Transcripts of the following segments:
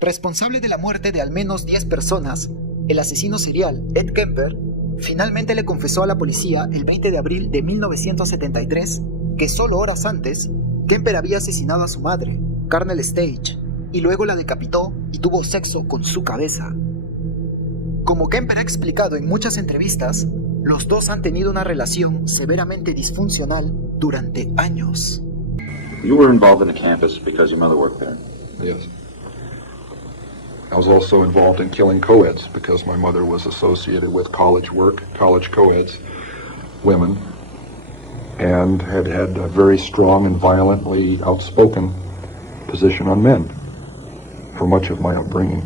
Responsable de la muerte de al menos 10 personas, el asesino serial Ed Kemper finalmente le confesó a la policía el 20 de abril de 1973 que solo horas antes, Kemper había asesinado a su madre, Carnell Stage, y luego la decapitó y tuvo sexo con su cabeza. Como Kemper ha explicado en muchas entrevistas, los dos han tenido una relación severamente disfuncional durante años. You were involved in the campus because your mother worked there. Yes. I was also involved in killing co-eds because my mother was associated with college work, college co-eds, women, and had a very strong and violently outspoken position on men for much of my upbringing.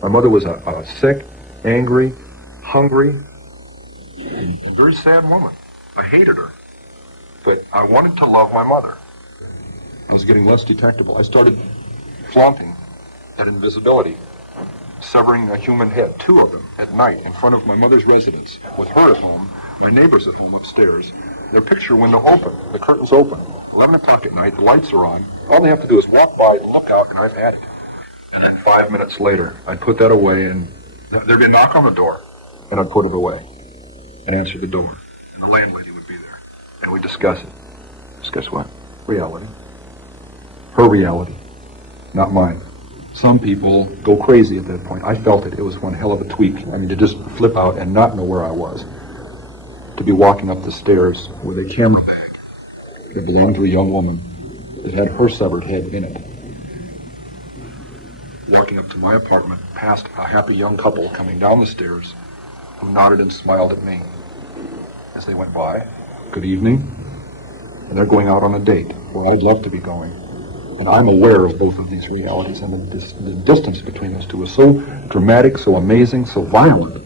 My mother was a sick, angry, hungry, and very sad woman. I hated her, but I wanted to love my mother. It was getting less detectable. I started flaunting that invisibility, severing a human head, 2 of them, at night in front of my mother's residence, with her at home, my neighbors at home upstairs, their picture window open, the curtains open, 11 o'clock at night, the lights are on. All they have to do is walk by, look out, and I'm at it. And then 5 minutes later, I'd put that away, and there'd be a knock on the door, and I'd put it away and answer the door, and the landlady would be there, and we'd discuss it. Discuss what? Reality. Her reality, not mine. Some people go crazy at that point. I felt it. It was one hell of a tweak. I mean, to just flip out and not know where I was. To be walking up the stairs with a camera bag that belonged to a young woman that had her severed head in it. Walking up to my apartment, past a happy young couple coming down the stairs who nodded and smiled at me as they went by. Good evening. And they're going out on a date where I'd love to be going. And I'm aware of both of these realities, and the distance between those two is so dramatic, so amazing, so violent,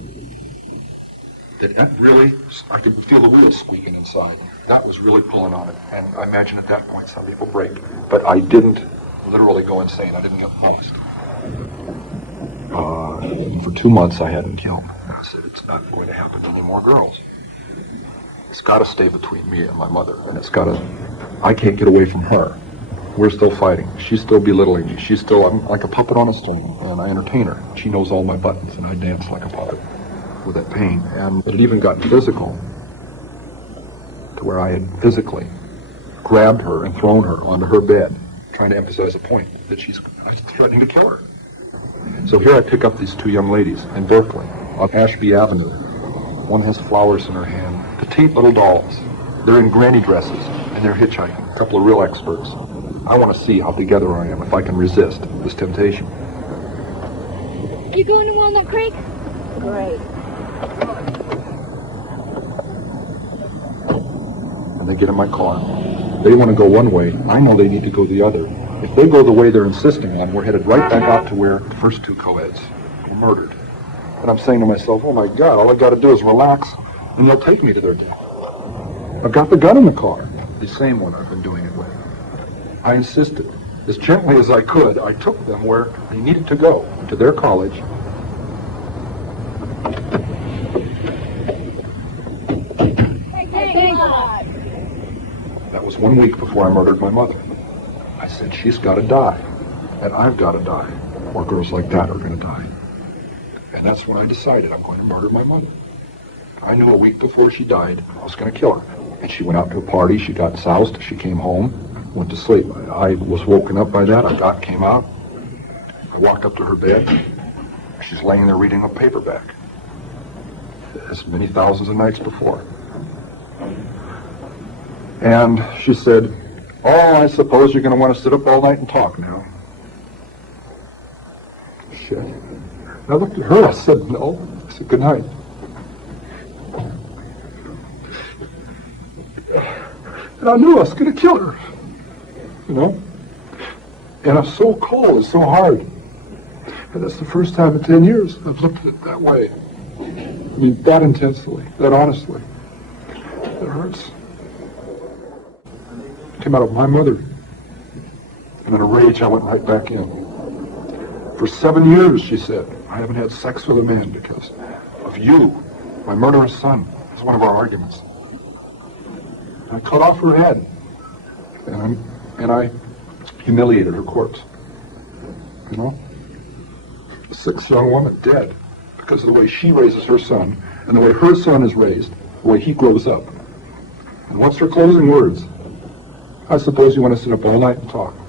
that really, I could feel the wheels squeaking inside. That was really pulling on it. And I imagine at that point some people break. But I didn't literally go insane. I didn't get lost. For 2 months I hadn't killed. I said, it's not going to happen to any more girls. It's got to stay between me and my mother. And it's got to, I can't get away from her. We're still fighting. She's still belittling me. I'm like a puppet on a string, and I entertain her. She knows all my buttons, and I dance like a puppet with that pain. And it had even gotten physical, to where I had physically grabbed her and thrown her onto her bed, trying to emphasize a point that she's threatening to kill her. So here I pick up these 2 young ladies in Berkeley, on Ashby Avenue. One has flowers in her hand, petite little dolls. They're in granny dresses, and they're hitchhiking, a couple of real experts. I want to see how together I am, if I can resist this temptation. You going to Walnut Creek? Great. And they get in my car. They want to go one way. I know they need to go the other. If they go the way they're insisting on, we're headed right back out to where the first 2 co-eds were murdered. And I'm saying to myself, oh my God, all I got to do is relax, and they'll take me to their death. I've got the gun in the car, the same one I've been doing it with. I insisted. As gently as I could, I took them where they needed to go, to their college. That was 1 week before I murdered my mother. I said, she's got to die, and I've got to die, or girls like that are going to die. And that's when I decided I'm going to murder my mother. I knew a week before she died, I was going to kill her. And she went out to a party, she got soused, she came home, went to sleep. I was woken up by that. Came out. I walked up to her bed. She's laying there reading a paperback, as many thousands of nights before. And she said, oh, I suppose you're going to want to sit up all night and talk now. Shit. And I looked at her. I said, no. I said, good night. And I knew I was going to kill her. You know? And I'm so cold, it's so hard. And that's the first time in 10 years I've looked at it that way. I mean, that intensely, that honestly. It hurts. It came out of my mother. And in a rage, I went right back in. For 7 years, she said, I haven't had sex with a man because of you, my murderous son. That's one of our arguments. I cut off her head, and I humiliated her corpse. You know? A 6 young woman dead because of the way she raises her son and the way her son is raised, the way he grows up. And what's her closing words? I suppose you want to sit up all night and talk.